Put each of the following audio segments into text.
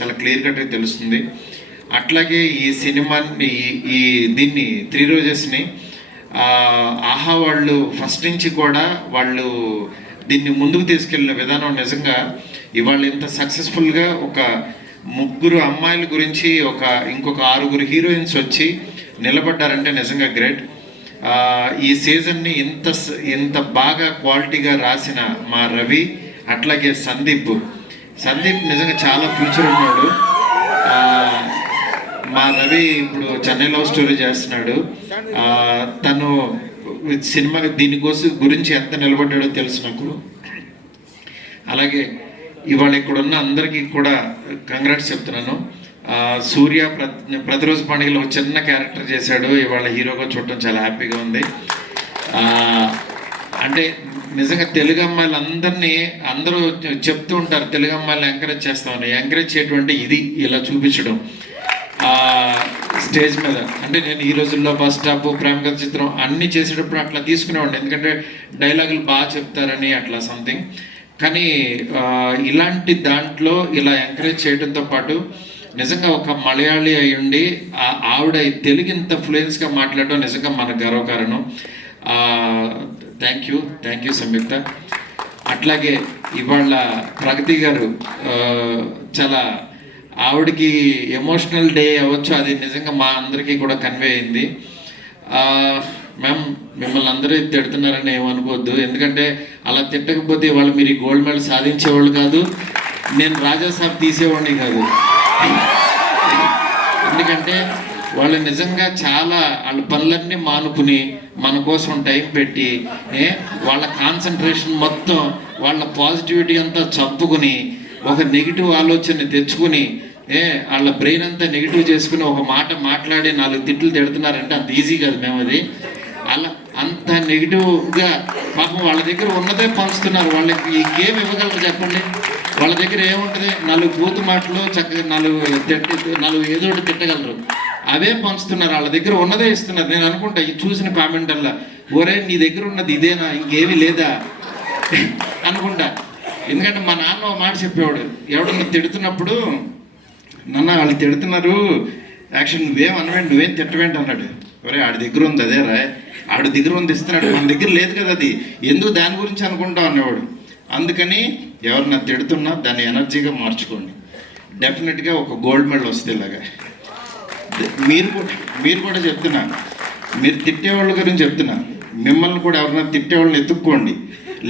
చాలా క్లియర్ కట్గా తెలుస్తుంది. అట్లాగే ఈ సినిమాని దీన్ని 3 రోజెస్ని ఆహా వాళ్ళు ఫస్ట్ నుంచి కూడా వాళ్ళు దీన్ని ముందుకు తీసుకెళ్ళిన విధానం నిజంగా ఇవాళ ఇంత సక్సెస్ఫుల్గా ఒక 3 అమ్మాయిల గురించి ఇంకొక 6 హీరోయిన్స్ వచ్చి నిలబడ్డారంటే నిజంగా గ్రేట్. ఈ సీజన్ని ఇంత బాగా క్వాలిటీగా రాసిన మా రవి, అట్లాగే సందీప్ నిజంగా చాలా ఫ్యూచర్ ఉన్నాడు. మా రవి ఇప్పుడు చెన్నై లవ్ స్టోరీ చేస్తున్నాడు. తను సినిమా గురించి ఎంత నిలబడ్డాడో తెలుసు నాకు. అలాగే ఇవాళ ఇక్కడున్న అందరికీ కూడా కంగ్రాట్స్ చెప్తున్నాను. సూర్య ప్రతిరోజు పండుగలో చిన్న క్యారెక్టర్ చేశాడు, ఇవాళ హీరోగా చూడటం చాలా హ్యాపీగా ఉంది. అంటే నిజంగా తెలుగు అమ్మాయిలందరినీ అందరూ చెప్తూ ఉంటారు తెలుగు అమ్మాయిలను ఎంకరేజ్ చేస్తామని. ఎంకరేజ్ చేయటువంటి ఇది ఇలా చూపించడం స్టేజ్ మీద. అంటే నేను ఈ రోజుల్లో బస్ స్టాప్, ప్రేమకథ చిత్రం అన్నీ చేసేటప్పుడు అట్లా తీసుకునేవాడిని, ఎందుకంటే డైలాగులు బాగా చెప్తారని అట్లా సంథింగ్. కానీ ఇలాంటి దాంట్లో ఇలా ఎంకరేజ్ చేయడంతో పాటు నిజంగా ఒక మలయాళీ అయి ఉండి ఆవిడ తెలుగు ఇంత ఫ్లూయెన్స్గా మాట్లాడడం నిజంగా మన గర్వకారణం. థ్యాంక్ యూ సంయుక్త. అట్లాగే ఇవాళ ప్రగతి గారు చాలా ఆవిడకి ఎమోషనల్ డే అవ్వచ్చు, అది నిజంగా మా అందరికీ కూడా కన్వే అయింది. మ్యామ్ మిమ్మల్ని అందరూ తిడుతున్నారని ఏమనుకోవద్దు, ఎందుకంటే అలా తిట్టకపోతే వాళ్ళు మీరు ఈ గోల్డ్ మెడల్ సాధించేవాళ్ళు కాదు, నేను రాజాసాబ్ తీసేవాడిని కాదు. ఎందుకంటే వాళ్ళు నిజంగా చాలా వాళ్ళ పనులన్నీ మానుకుని మన కోసం టైం పెట్టి వాళ్ళ కాన్సన్ట్రేషన్ మొత్తం వాళ్ళ పాజిటివిటీ అంతా చంపుకుని ఒక నెగిటివ్ ఆలోచన తెచ్చుకుని వాళ్ళ బ్రెయిన్ అంతా నెగిటివ్ చేసుకుని ఒక మాట మాట్లాడి 4 తిట్లు తిడుతున్నారంటే అంత ఈజీ కాదు మేము. అది అలా అంత నెగిటివ్గా పాపం వాళ్ళ దగ్గర ఉన్నదే పంచుతున్నారు. వాళ్ళకి ఈ గేమ్ ఇవ్వగలరు చెప్పండి? వాళ్ళ దగ్గర ఏముంటుంది? 4 బూతు మాటలు చక్కగా 4 ఏదో ఒకటి తిట్టగలరు, అవే పంచుతున్నారు. వాళ్ళ దగ్గర ఉన్నదే ఇస్తున్నారు. నేను అనుకుంటా ఈ చూసిన కామెంట్ అలా, ఒరే నీ దగ్గర ఉన్నది ఇదేనా, ఇంకేమీ లేదా అనుకుంటా. ఎందుకంటే మా నాన్న ఒక మాట చెప్పేవాడు, ఎవడన్నా తిడుతున్నప్పుడు, నాన్న వాళ్ళు తిడుతున్నారు యాక్షన్ నువ్వేం అనవేంటి, నువ్వేం తిట్టవేంటి అన్నాడు. ఒరే ఆడి దగ్గర ఉంది అదేరా, ఆడి దగ్గర ఉంది ఇస్తున్నాడు, మన దగ్గర లేదు కదా, అది ఎందుకు దాని గురించి అనుకుంటాం అనేవాడు. అందుకని ఎవరన్నా తిడుతున్నా దాన్ని ఎనర్జీగా మార్చుకోండి, డెఫినెట్గా ఒక గోల్డ్ మెడల్ వస్తే. ఇలాగా మీరు కూడా చెప్తున్నా, మీరు తిట్టేవాళ్ళ గురించి చెప్తున్నా, మిమ్మల్ని కూడా ఎవరన్నా తిట్టేవాళ్ళని ఎత్తుక్కోండి,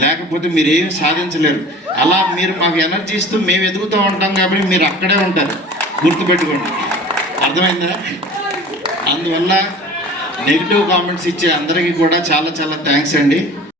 లేకపోతే మీరు ఏమి సాధించలేరు. అలా మీరు మాకు ఎనర్జీ ఇస్తూ మేము ఎదుగుతూ ఉంటాం కాబట్టి మీరు అక్కడే ఉంటారు, గుర్తుపెట్టుకోండి. అర్థమైందా? అందువల్ల నెగిటివ్ కామెంట్స్ ఇచ్చే అందరికీ కూడా చాలా థ్యాంక్స్ అండి.